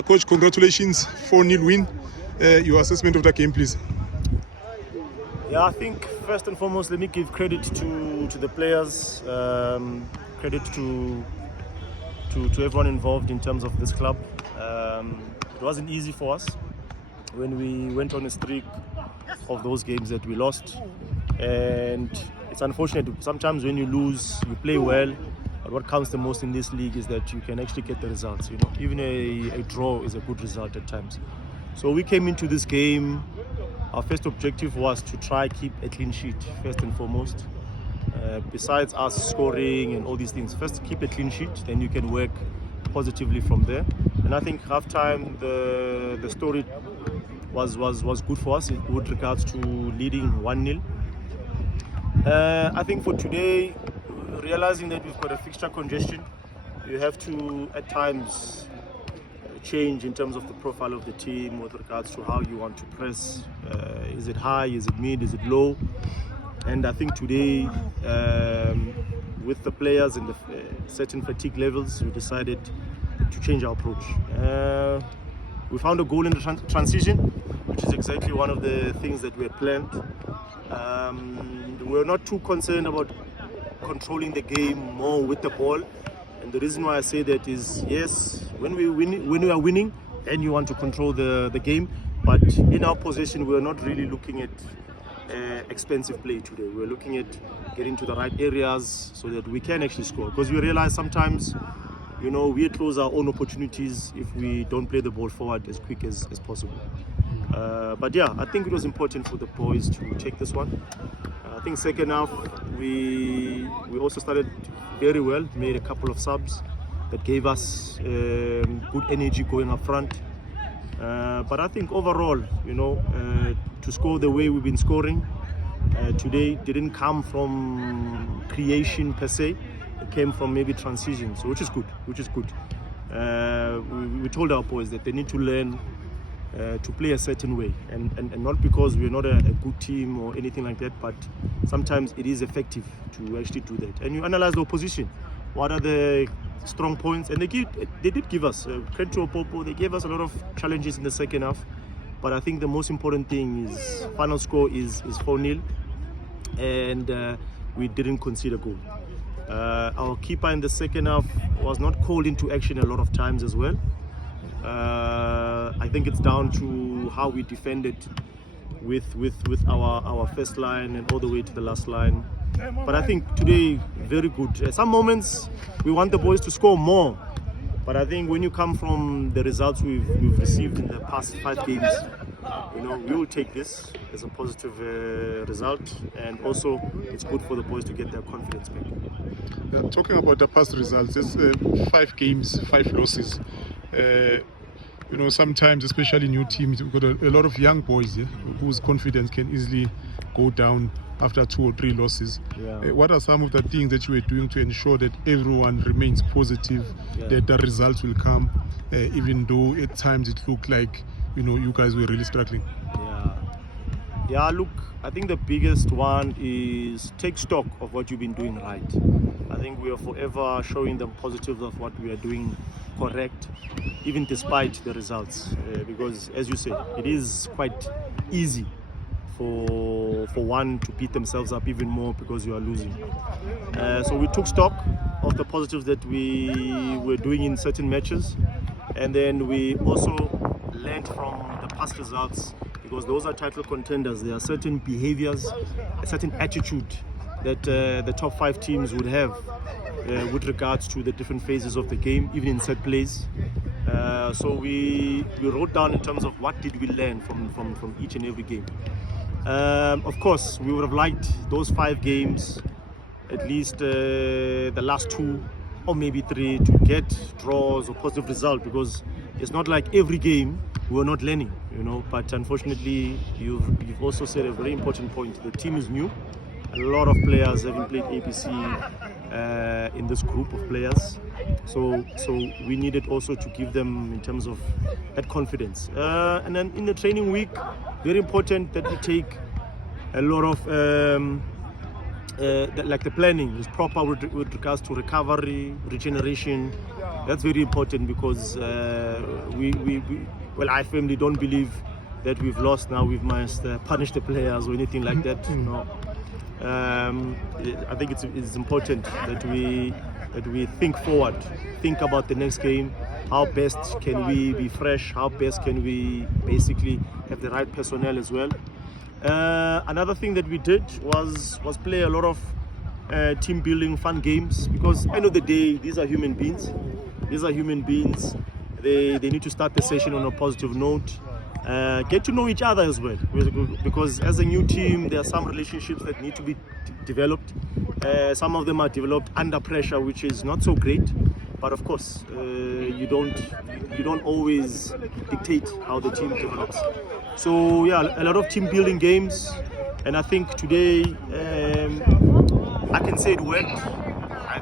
Coach, congratulations, 4-0 win. Your assessment of the game, please. Yeah, I think first and foremost, let me give credit to the players, credit to everyone involved in terms of this club. It wasn't easy for us when we went on a streak of those games that we lost, and it's unfortunate. Sometimes when you lose, you play well, but what counts the most in this league is that you can actually get the results. You know, even a draw is a good result at times. So we came into this game. Our first objective was to try keep a clean sheet first and foremost. Besides us scoring and all these things, first keep a clean sheet, then you can work positively from there. And I think halftime the story was good for us with regards to leading 1-0. I think for today, realizing that we've got a fixture congestion, you have to at times change in terms of the profile of the team with regards to how you want to press. Is it high, is it mid, is it low? And I think today, with the players and the certain fatigue levels, we decided to change our approach. We found a goal in the transition, which is exactly one of the things that we had planned. We're not too concerned about controlling the game more with the ball. And the reason why I say that is, yes, when we are winning, and you want to control the game, but in our possession, we're not really looking at expensive play today. We're looking at getting to the right areas so that we can actually score. Because we realize sometimes, you know, we close our own opportunities if we don't play the ball forward as quick as possible. But yeah, I think it was important for the boys to take this one. I think second half, we also started very well, made a couple of subs that gave us good energy going up front. But I think overall, you know, to score the way we've been scoring today didn't come from creation per se. It came from maybe transition, so which is good. We told our boys that they need to learn to play a certain way, and not because we're not a good team or anything like that, but sometimes it is effective to actually do that. And you analyze the opposition. What are the strong points? And they did give us credit to OPOPO. They gave us a lot of challenges in the second half, but I think the most important thing is final score is 4-0, and we didn't concede a goal. Our keeper in the second half was not called into action a lot of times as well. I think it's down to how we defended with our first line and all the way to the last line. But I think today, very good. Some moments we want the boys to score more, but I think when you come from the results we've received in the past 5 games, you know, we will take this as a positive result, and also it's good for the boys to get their confidence back. Talking about the past results, it's 5 games, 5 losses. You know, sometimes, especially new teams, we've got a lot of young boys whose confidence can easily go down after 2 or 3 losses. Yeah. What are some of the things that you were doing to ensure that everyone remains positive, that the results will come, even though at times it looked like, you know, you guys were really struggling? Yeah, look, I think the biggest one is take stock of what you've been doing right. I think we are forever showing them positives of what we are doing correct, even despite the results, because as you said, it is quite easy for one to beat themselves up even more because you are losing. So we took stock of the positives that we were doing in certain matches, and then we also learned from the past results, because those are title contenders. There are certain behaviors, a certain attitude that the top 5 teams would have with regards to the different phases of the game, even in set plays. So we wrote down in terms of what did we learn from each and every game. Of course, we would have liked those 5 games, at least the last 2 or maybe 3, to get draws or positive result, because it's not like every game we're not learning, you know. But unfortunately, you've also said a very important point. The team is new. A lot of players haven't played ABC in this group of players, so we needed also to give them in terms of that confidence. And then in the training week, very important that we take a lot of like the planning is proper with regards to recovery, regeneration. That's very important because well, I firmly don't believe that we've lost now. We must punish the players or anything like that. No. I think it's important that we think forward, think about the next game. How best can we be fresh? How best can we basically have the right personnel as well? Another thing that we did was play a lot of team building fun games, because end of the day, these are human beings. These are human beings. They need to start the session on a positive note. Get to know each other as well, because as a new team there are some relationships that need to be developed. Some of them are developed under pressure, which is not so great, but of course you don't always dictate how the team develops. So yeah, a lot of team building games, and I think today I can say it worked.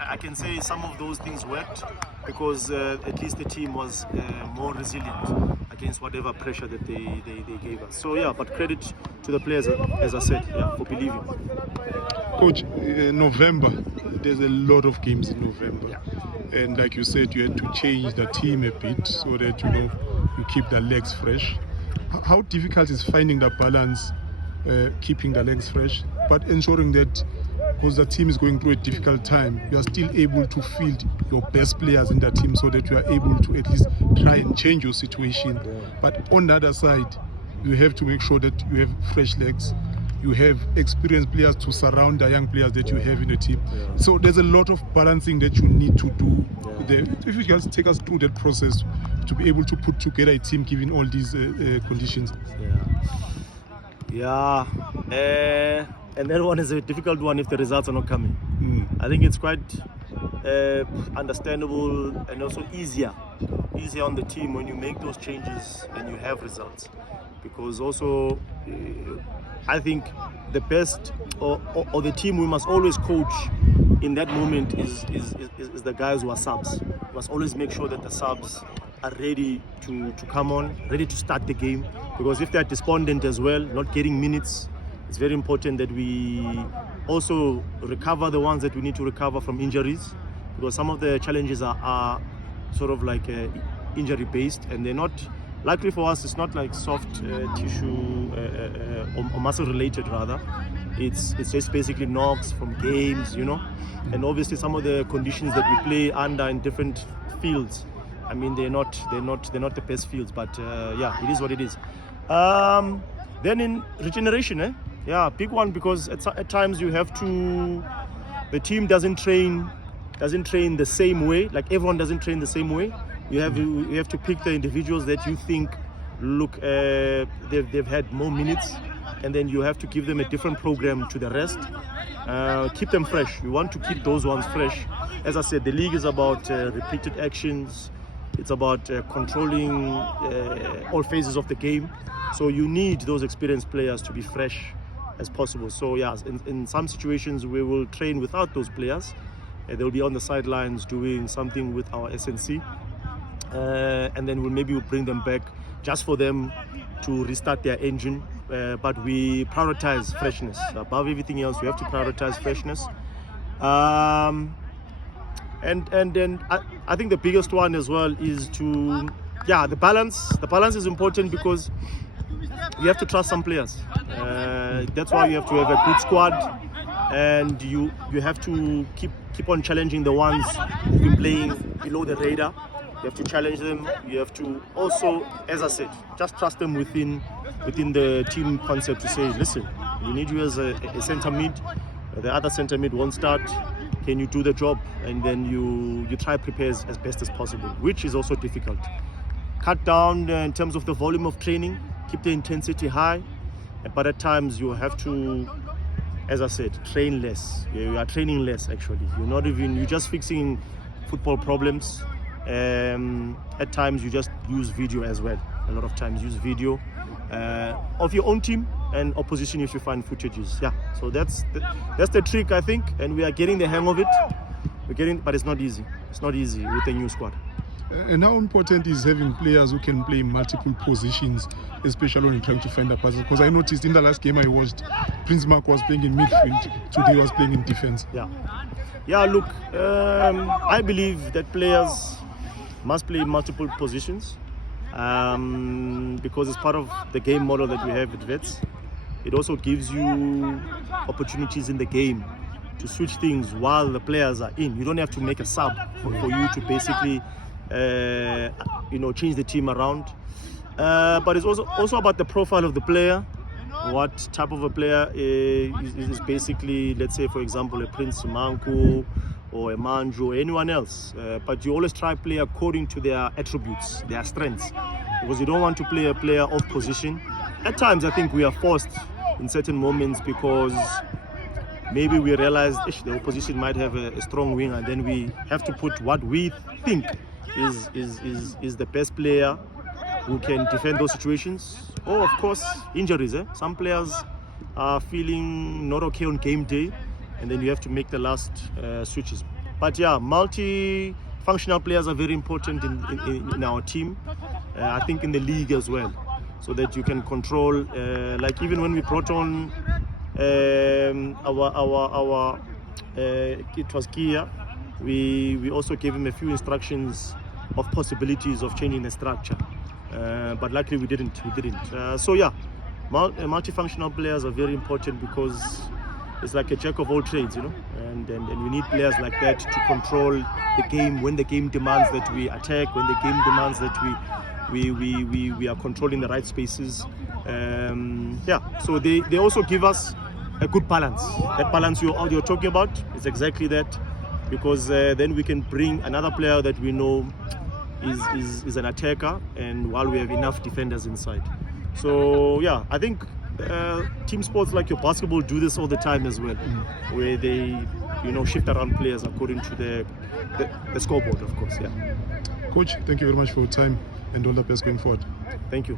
I can say some of those things worked, because at least the team was more resilient against whatever pressure that they gave us. So yeah, but credit to the players, as I said, yeah, for believing. Coach, November, there's a lot of games in November. Yeah. And like you said, you had to change the team a bit so that, you keep the legs fresh. How difficult is finding the balance, keeping the legs fresh, but ensuring that, because the team is going through a difficult time, you are still able to field your best players in the team so that you are able to at least try and change your situation. But on the other side, you have to make sure that you have fresh legs, you have experienced players to surround the young players that you have in the team. So there's a lot of balancing that you need to do there. If you just take us through that process to be able to put together a team given all these conditions. Yeah. And that one is a difficult one if the results are not coming. I think it's quite understandable and also easier on the team when you make those changes and you have results, because also I think the best or the team we must always coach in that moment is the guys who are subs. We must always make sure that the subs are ready to come on, ready to start the game, because if they're despondent as well, not getting minutes, it's very important that we also recover the ones that we need to recover from injuries, because some of the challenges are sort of like injury based, and they're not, luckily for us, it's not like soft tissue or muscle related, rather. It's just basically knocks from games, and obviously some of the conditions that we play under in different fields, I mean, they're not the best fields, but yeah, it is what it is. Then in regeneration, yeah, big one, because at times you have to, the team doesn't train the same way, like everyone doesn't train the same way. You have to pick the individuals that you think, look, they've had more minutes, and then you have to give them a different program to the rest. Keep them fresh. You want to keep those ones fresh. As I said, the league is about repeated actions. It's about controlling all phases of the game. So you need those experienced players to be fresh as possible. So yes, in some situations we will train without those players. They'll be on the sidelines doing something with our SNC. And then we'll bring them back just for them to restart their engine. But we prioritize freshness. Above everything else, we have to prioritize freshness. And then I think the biggest one as well is to, the balance. The balance is important because you have to trust some players. That's why you have to have a good squad, and you have to keep on challenging the ones who've been playing below the radar. You have to challenge them. You have to also, as I said, just trust them within the team concept to say, listen, we need you as a centre mid. The other centre mid won't start. Can you do the job? And then you try to prepare as best as possible, which is also difficult. Cut down in terms of the volume of training, keep the intensity high, but at times you have to, as I said, train less. You are training less actually. You're just fixing football problems. At times you just use video as well. A lot of times use video of your own team and opposition if you find footages. Yeah, so that's the trick, I think, and we are getting the hang of it. But it's not easy. It's not easy with a new squad. And how important is having players who can play multiple positions, especially when you're trying to find a passer? Because I noticed in the last game I watched, Prince Mark was playing in midfield, today was playing in defense. Yeah, look, I believe that players must play multiple positions because it's part of the game model that we have at Wits. It also gives you opportunities in the game to switch things while the players are in. You don't have to make a sub for you to basically change the team around. But it's also about the profile of the player. What type of a player is basically, let's say, for example, a Prince Manku or a Manju or anyone else. But you always try to play according to their attributes, their strengths, because you don't want to play a player off position. At times, I think we are forced in certain moments because maybe we realize the opposition might have a strong wing, and then we have to put what we think is the best player who can defend those situations. Or of course injuries. Some players are feeling not okay on game day, and then you have to make the last switches. But yeah, multi-functional players are very important in our team. I think in the league as well, so that you can control. Like even when we brought on our it was Kia, we also gave him a few instructions of possibilities of changing the structure. But luckily we didn't. So yeah, multifunctional players are very important because it's like a jack of all trades, and you need players like that to control the game when the game demands that we attack, when the game demands that we are controlling the right spaces. So they also give us a good balance. That balance you're talking about is exactly that, because then we can bring another player that we know is an attacker, and while we have enough defenders inside. So yeah, I think team sports like your basketball do this all the time as well, where they shift around players according to the scoreboard, of course. Yeah. Coach, thank you very much for your time and all the best going forward. Thank you.